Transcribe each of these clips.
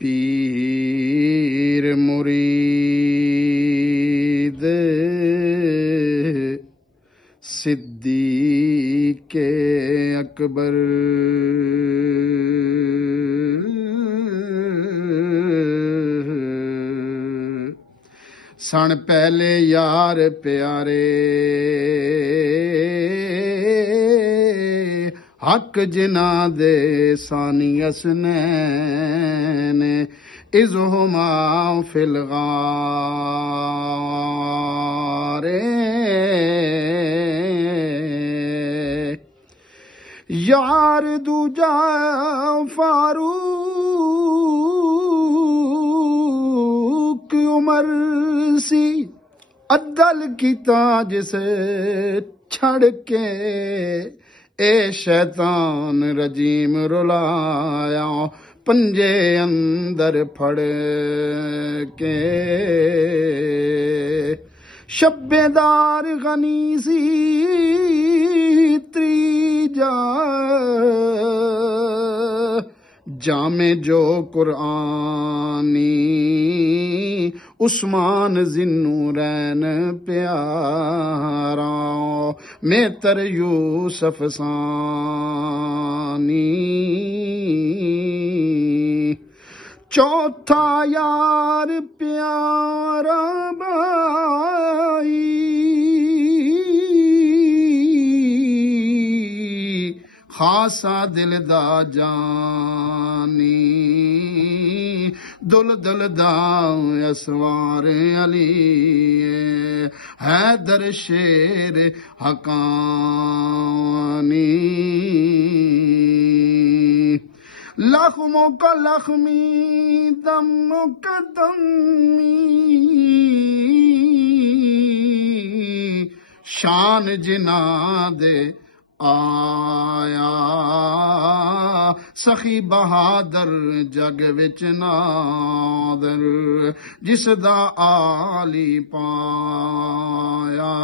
पीर मुरीद सिद्दीक़े अकबर सन पहले यार प्यारे हक जिना दे सानी असनैन इज़हुमा फिल गारे यार दूजा फारूक उमर सी अदल की ताज से छड़ के ए शैतान रजीम रुलाया पंजे अंदर फड़ के शब्बेदार गनी सी त्रीजा जामे जो कुरानी उस्मान जिन्नूरैन प्यारा मेतर यूसुफ सानी चौथा यार प्यारा भाई खासा दिलदा जानी दुल दा असवार अली हैदर शेर हकानी लख्मों का लख्मी दमों का दमी शान जिना दे आया सखी बहादुर जग विच नादर जिसदा आली पाया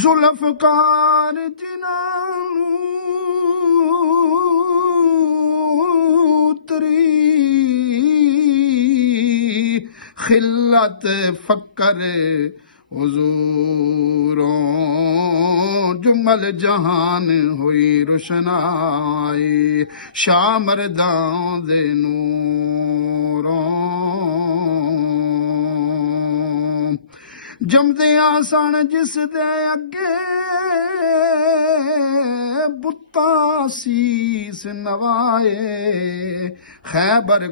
जुल्फकार जिन्हां उतरी खिल्लत फकर हुजूरों जुमल जहान हुई रुशनाई शाह मर्दां दे नूरों जमदियां सन जिस दे अगे बुत्ता सीस नवाए खैबर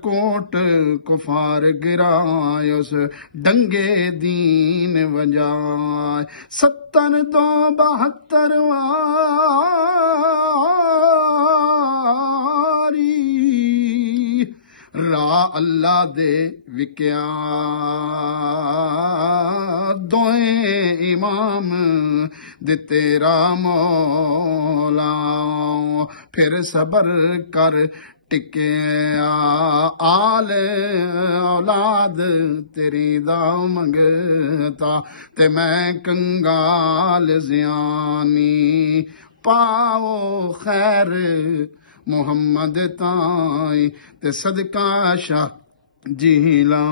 कोट कुफार गिराए उस डंगे दीन वजाए 72 वारी रा अल्लाह दे विक्या दोए इमाम दे तेरा मौला फिर सबर कर टिके आल औलाद तेरी दा मंगता ते मैं कंगाल ज़ियानी पाओ खैर मुहम्मद ताई ते सदका शाह जिलानी।